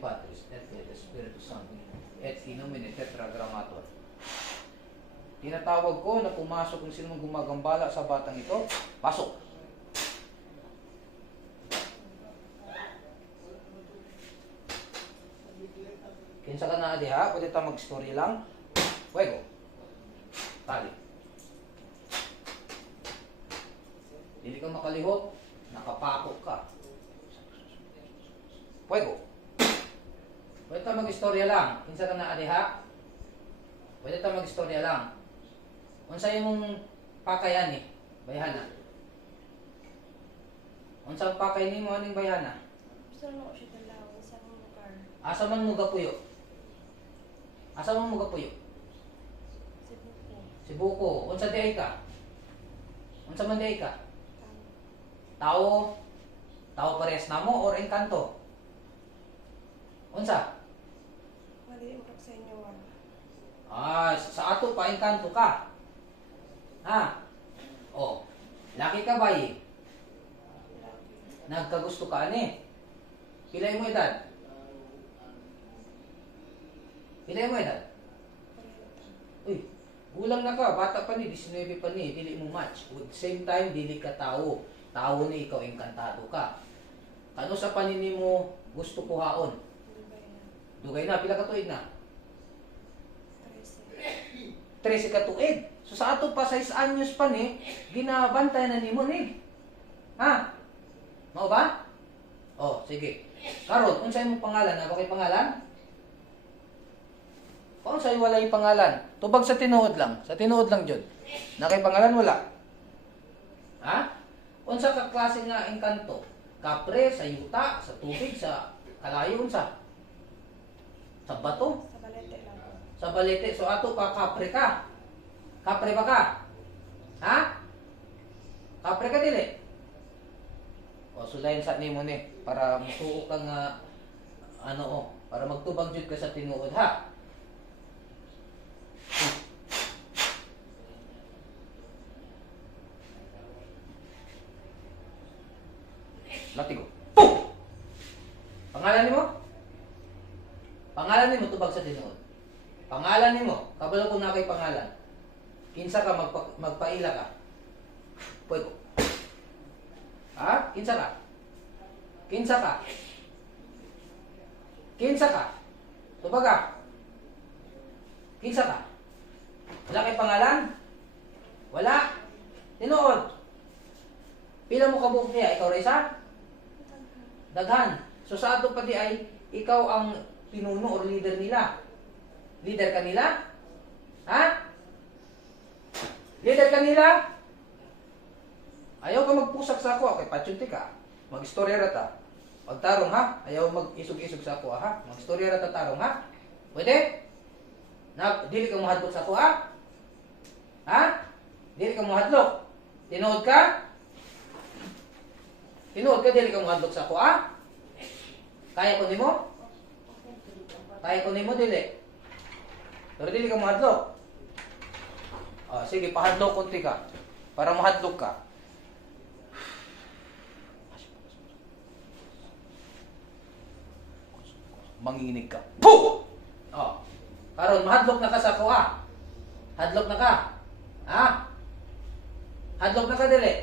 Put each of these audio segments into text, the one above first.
Patris, et et Spiritus Sancti, et in nomine Tetragrammaton. Tinatawag ko na pumasok kung sino mang gumagambala sa batang ito. Pasok! Kinsa ka na adi ha? Pwede ta mag-story lang. Fuego. Tali. Hindi ka makalihok, nakapako ka. Fuego. Pwede ta mag-istorya lang. Kinsa ka na adi ha? Pwede ta mag-istorya lang. Unsa imong pakayan ni? Bayhana. Unsa ang pakay nimo aning bayhana? Gusto na ako siya dalaw sa akong lugar. Asa man mo gapuyo? Asa man mo gapuyo? Sa buko. Si Buko, unsa di ay ka? Unsa man di ay ka? Tao, tao pares na mo or engkanto? Unsa? Mali mo sa inyo ah. Ah, sa ato pa engkanto ka. Ha? Oh, laki ka ba eh? Nagkagusto ka ani? Pilay mo edad? Pilay mo edad? Uy, gulang na ka, bata pa ni, 19 pa ni, dili mo match. At same time, dili ka tao. Tao ni ikaw, engkantado ka. Ano sa panini mo gusto ba yan? Dugay na, pila ka tuig na? Trece. 13 ka tuig. So sa ato pa 6 anyos pa ni, ginabantay na nimo ni. Ha? Mao ba? Oh, sige. Karon, unsay mo pangalan? Ako kay pangalan? Kung sa'yo wala yung pangalan, tubag sa tinuod lang. Sa tinuod lang jud. Na kay pangalan wala. Ha? Unsa ka klase nga engkanto? Kapre, sa yuta, sa tubig, sa kalayo, unsa? Sa bato? Sa balete lang. Sa balete. So ato pa kapre ka. Kapre ba ka? Ha? Kapre ka dili? O sulayin sa nimo ni para musuo ka nga ano o, para magtubag jud ka sa tinuod ha. Latigo. Pum! Pangalan nimo? Pangalan nimo tubag sa tinuod. Pangalan nimo, kabalo ko na kay pangalan. Kinsa ka magpa, magpaila ka? Pwede. Ha? Kinsa ka? Kinsa ka? Kinsa ka? Tubag ka? Kinsa ka? Wala kay pangalan? Wala? Tinuod. Pila mo kabuok niya? Ikaw Reza? Daghan. So sa ato pa di ay ikaw ang pinuno or leader nila. Leader ka nila? Ha? Leader ka nila? Ayaw ka magpusak sa ako, kay patsyunti ka. Mag-istorya rata. Pagtarong ha? Ayaw mag-isog-isog sa ako ha? Mag-istorya rata tarong ha? Pwede? Na, dili ka mahadlok sa ako ha? Ha? Dili ka mahadlok? Tinood ka? Tinood ka, dili ka mahadlok sa ako ha? Kaya ko nimo? Kaya ko nimo dili. Pero dili ka mahadlok. Ah, sige, pahadlok konti ka. Para mahadlok ka. Manginig ka. Puh! Oh. Karon mahadlok na ka sa kuha. Hadlok na ka. Ha? Hadlok na ka dili.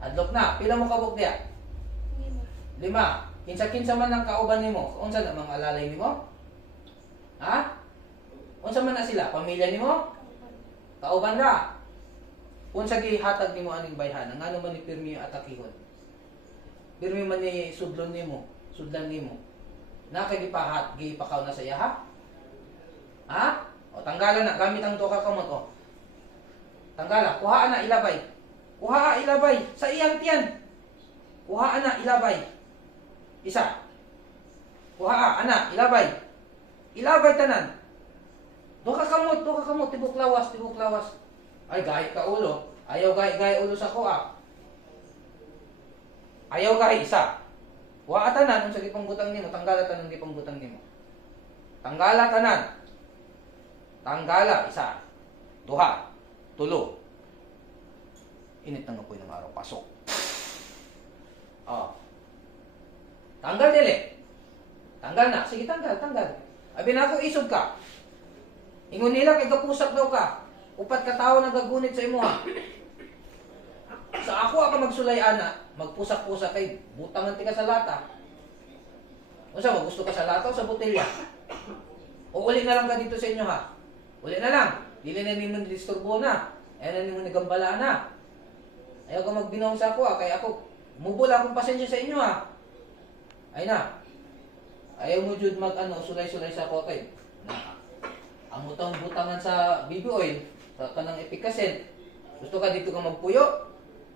Hadlok na. Pila mo kabuk diya? Lima. Lima. Kinsa-kinsa man ang kauban nimo. Unsa na mga alalay nimo? Ha? Unsa man na sila? Pamilya nimo? Kauban. Ra. Unsa gihatag nimo aning bayhan? Ngano man ni pirmi atakihon? Pirmi man ni sudlon nimo, sudlan nimo. Na kay gipahat, gipakaw na sa iya ha? Ha? O tanggalan na gamit ang tuka kamot o. Tanggala, kuhaan na ilabay. Kuhaa ilabay sa iyang tiyan. Kuhaan na ilabay. Isa. Kuhaa ana ilabay. Ilabay tanan. Duha ka kamot, duha ka kamot, tibok lawas, tibok lawas. Ay, gahit ka ulo. Ayaw gahit gahit ulo sa kuha. Ayaw gahit isa. Wa tanan unsa gipangbutang nimo, tanggala tanan gipangbutang nimo. Tanggala tanan. Tanggala isa. Duha. Tulo. Init na nga po ng araw. Pasok. Oh. Tanggal dili. Tanggal na. Sige, tanggal, tanggal. Abi na ako, isog ka. Ingon nila, kay kapusak daw ka. Upat ka tao nagagunit sa imo ha. Sa ako ako magsulay ana, magpusak-pusak kay butangan ti ka sa lata. Unsa mo gusto ka sa lata o sa botelya? O uli na lang ka dito sa inyo ha. Uli na lang. Dili na nimo disturbo na. Ayaw na nimo nagambala na. Ayaw ka magbinong sa ako ha. Kaya ako, mubula akong pasensya sa inyo ha. Ay na. Ayaw mo jud mag ano, sulay-sulay sa ako kay. Na, ang butang-butangan sa BB oil, sa kanang epikasin. Gusto ka dito ka magpuyo?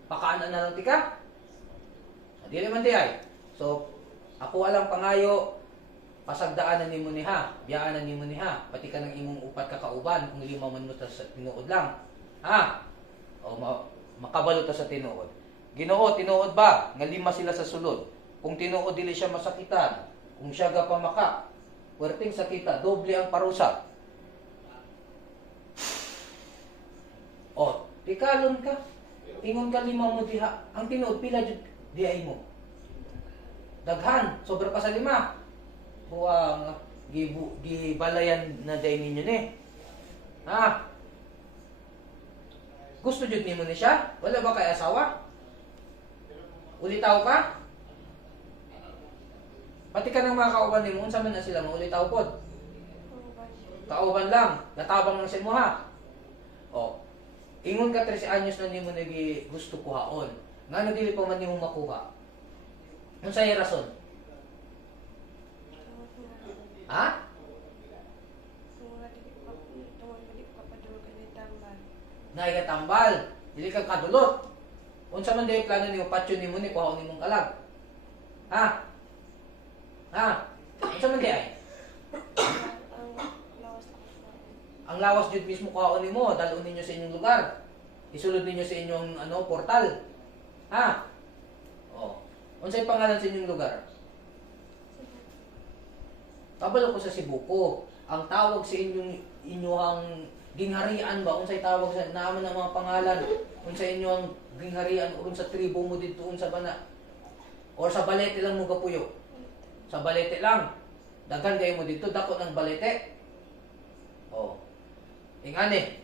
Pakaanan na lang ti ka? Dili man di. So, ako alang pangayo, pasagdaanan ni ha, biyaanan nimo ni ha, pati ka ng imong upat ka kauban kung lima man mo sa tinuod lang. Ha? O ma makabalo ta sa tinuod. Ginoo, tinuod ba nga lima sila sa sulod? Kung tinuod dili siya masakitan, kung siya ga pamaka, werting sakita, doble ang parusa. O, tikalon ka. Ingon ka lima mo diha. Ang tinuod pila jud diay mo. Daghan, sobra pa sa lima. Buwang gibu gibalayan na day ninyo ni. Ha? Gusto jud nimo ni siya? Wala ba kay asawa? Ulitaw ka? Pati ka ng mga kauban nimo, unsa man na sila maulitaw pod? Kauban lang, natabang lang sa imo ha. O, ingon ka 13 anyos na nimo nagi gusto kuhaon. Ngano dili pa man nimo makuha? Unsay rason? Tungod nga. Ha? Nga nga. Naay ka tambal, dili ka kadulot. Unsa man dili plano nimo patyo nimo ni kuhaon nimong kalag? Ha? Ha? Unsa man di ay? Ang lawas ako sa Ang lawas jud mismo kuhaon nimo, dalon ninyo sa inyong lugar. Isulod ninyo sa inyong ano portal. Ha? Oh. Unsay pangalan sa inyong lugar? Kabalo ko sa Cebuco. Ang tawag sa inyong inyong gingharian ba unsay tawag sa naman ng mga pangalan unsa inyong gingharian o sa tribo mo dito unsa ba na or sa balete lang mo kapuyo sa balete lang daghan kayo mo dito dako ng balete oh ingani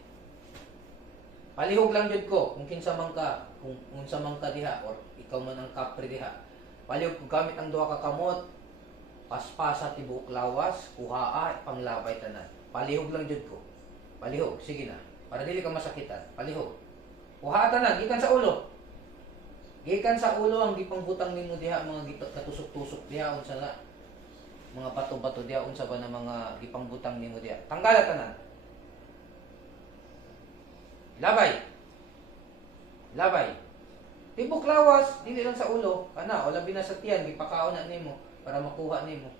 palihog lang jud ko kung kinsa man ka kung unsa man ka diha or ikaw man ang kapre diha palihog ko gamit ang duha ka kamot paspasa tibok lawas, kuhaa, panglabay tanan. Palihog lang jud ko. Palihog, sige na. Para dili ka masakitan. Palihog. Kuhaa tanan, gikan sa ulo. Gikan sa ulo ang gipangbutang nimo diha mga gito katusok-tusok diha unsa na mga bato-bato diha unsa ba na mga gipangbutang nimo diha. Tanggala tanan. Labay. Labay. Tibok lawas, dili lang sa ulo. Kana, o labi na sa tiyan, gipakaon na nimo para makuha nimo.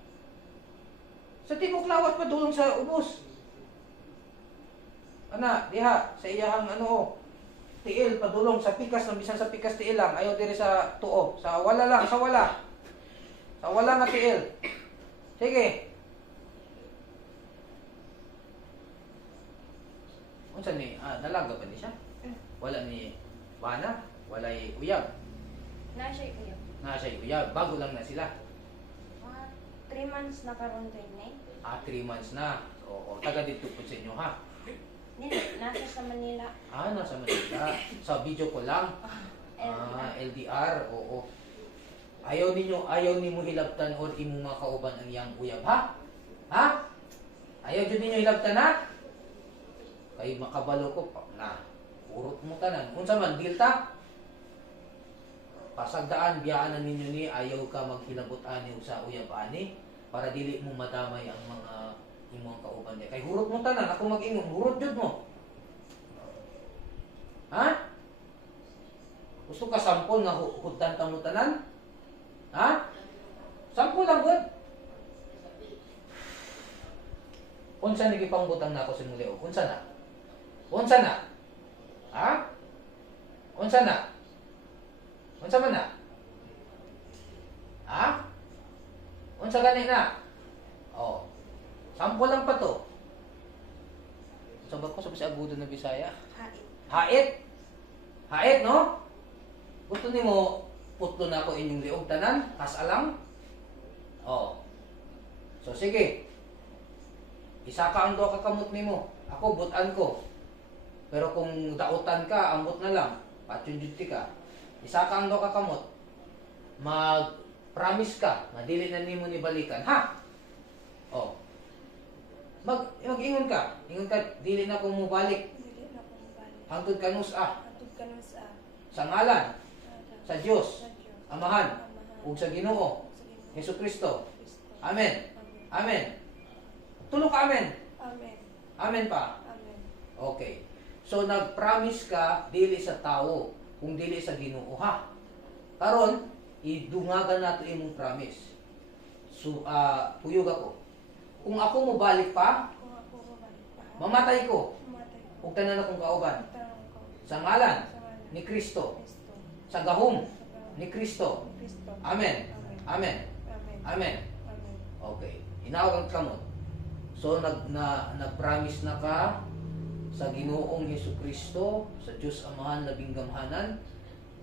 Sa tibok lawas padulong sa ubos. Ana, diha sa iyahang ano tiil padulong sa pikas ng bisan sa pikas tiil lang ayaw diri sa tuo sa wala lang sa wala sa wala nga tiil sige unsa ni ah, dalaga ba ni siya wala ni bana wala uyab Na siya kuya. na siya uyab bago lang na sila Mga 3 months na karon to ni. ah 3 months na oo taga dito po sa inyo ha Nila nasa sa Manila. ah nasa Manila sa video ko lang Ah, LDR, oo. Ayaw ninyo, ayaw nimo hilabtan or imo mga kauban ang iyang uyab, ha? Ha? Ayaw jud ninyo hilabtan, ha? Kay makabalo ko pa na. Urot mo tanan. Unsa man dilta? Pasagdaan biyaanan ninyo ni ayaw ka maghilabot ani sa uyab ani para dili mo madamay ang mga imong kauban niya. Kay hurot mo tanan, ako mag-ingon, hurot jud mo. Ha? Gusto ka sampol nga hu- hudan ta mo tanan? Ha? Sampol lang gud. Unsa ni gipangbutang na ako sa muli unsa na? Unsa na? Ha? Unsa na? Unsa man na? Ha? Unsa gani na? Oh. Sampol lang pa to. Sa ko sa sa agudo na Bisaya? Hain. Hait. Hait, no? Gusto nimo putlo na ako inyong liog tanan, kas alang. Oh. O sige. Isa ka ang doha ka kamot nimo. Ako butan ko. Pero kung dautan ka, ambot na lang. Patyon jud ti ka. Isa ka ang ka kamot. Mag promise ka nga dili na nimo ni balikan, ha? O. Mag mag-ingon ka. Ingon ka dili na ko mo balik. Dili na ko mabalik. Hangtod kanus ah Atog ka nun sa ngalan sa Dios. Amahan, ug sa Ginoo. Hesus Kristo. Amen. Amen. Amen. Tulo ka amen. Amen. Amen pa. Amen. Okay. So nag-promise ka dili sa tao, kung dili sa Ginoo ha. Karon idungagan nato imong promise. So ah puyog ako. Kung ako mo balik pa, mamatay ko ug tanan akong kauban sa ngalan ni Kristo, sa gahom ni Kristo. Amen. Amen. Amen. Okay. Inawag ang kamot. So nag na nag-promise na ka sa Ginoong Hesus Kristo, sa Dios Amahan labing gamhanan,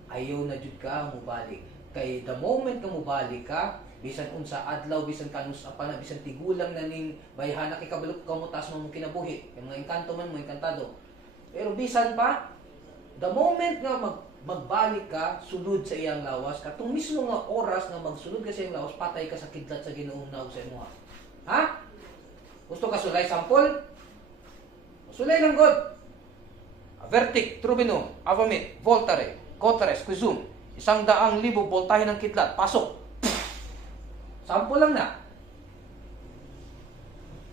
ayaw na jud ka mubalik. Kay the moment ka mubalik ka, bisan unsa adlaw, bisan kanus apa na, bisan tigulang na ning bayhana kay kabalo ka mo taas mo kinabuhi. Kay mga engkanto man mo engkantado. Pero bisan pa, the moment nga mag magbalik ka, sulod sa iyang lawas, katong mismo nga oras nga magsulod ka sa iyang lawas, patay ka sa kidlat sa Ginoong naog sa imo. Ha? Gusto ka sulay sampol? Sulay lang god. Vertic, Trubino, Avamit, Voltare, Cotares, Quizum, isang daang libo voltahe ng kidlat, pasok. Sampol lang na.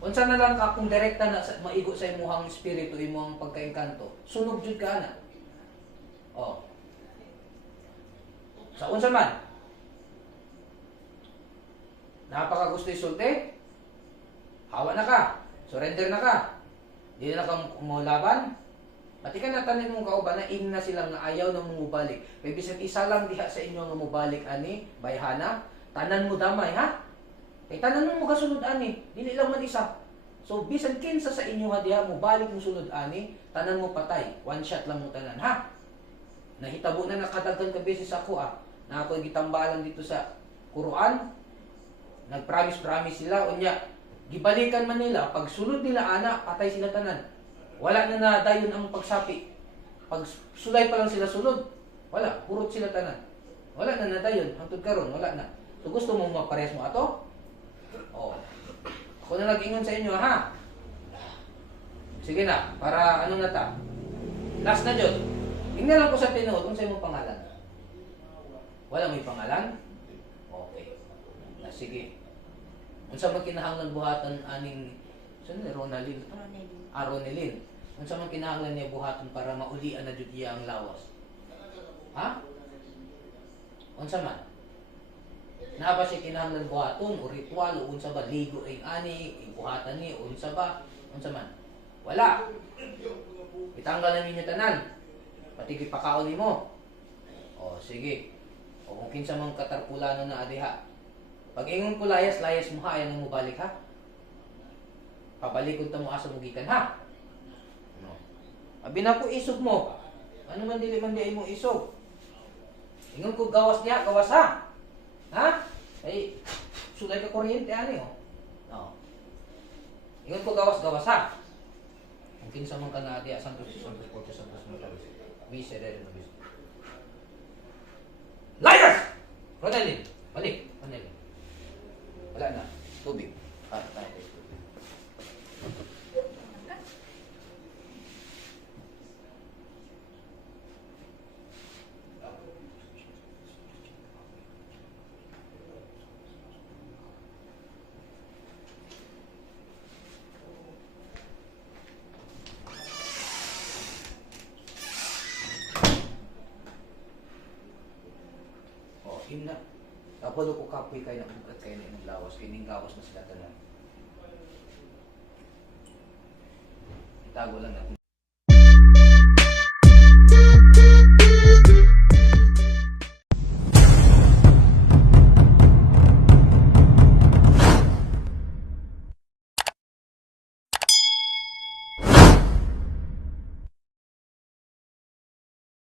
Unsa na lang ka kung direkta na maigo sa imuhang espiritu, imuhang pagkaengkanto, sunog jud ka na. Oh. Sa unsa man? Napaka gusto isulti? Hawa na ka. Surrender na ka. Di na ka mo laban. Pati ka natanin mong kauban na in na sila nga ayaw na mumubalik. May bisan isa lang diha sa inyo nga mubalik ani, bayhana, tanan mo damay ha. Kay tanan mo kasunod ani, dili lang man isa. So bisan kinsa sa inyo nga diha mo balik mo sunod ani, tanan mo patay. One shot lang mo tanan ha. Nahitabo na nakadaghan ka beses ako ah. Na ako gitambalan dito sa Quran. Nagpromise-promise sila unya gibalikan man nila pag sulod nila ana patay sila tanan. Wala na nadayon ang pagsapi. Pag sulay pa lang sila sulod, wala, purot sila tanan. Wala na nadayon, hangtod karon wala na. So gusto mo mapares mo ato? Oo. Ako na nag-ingon sa inyo ha. Sige na, para ano na ta. Last na jud. Tingnan lang ko sa tinuod kung sa imong pangalan. Wala may pangalan? Okay. Na sige. Unsa man kinahanglan buhatan aning sino ni Ronaldin? Aronelin. Unsa man kinahanglan niya buhaton para maulian na jud iya ang lawas? Ha? Unsa man? Na ba siya kinahanglan buhaton o ritual o unsa ba ligo ay ani, ibuhatan ni unsa ba? Unsa man? Wala. Itanggal na ninyo tanan. Pati gipakaon nimo. O sige. O kung kinsa man katarpulano na adiha. Pag ingon ko layas, layas mo ha, ayan mo balik ha. Pabalikod ta mo asa mo gikan ha. No. Abi na ko isog mo. Ano man dili man di mo isog. Ingon ko gawas niya, gawas ha. Ha? Ay, sulay ka kuryente ani oh. No. Ingon ko gawas, gawas ha. Kung kinsa man ka na adi, Santos, Santos, Santos, Santos, Santos, Miserere na bis. Liars! Ronaldin, balik. Ronaldin. Wala na. Tubig. Ah, tayo. Tubig. Oh, yun na. Kapalo ko kapoy kayo ng bukat kayo ng lawas. Kayo ng gawas na sila tanan. Itago lang natin.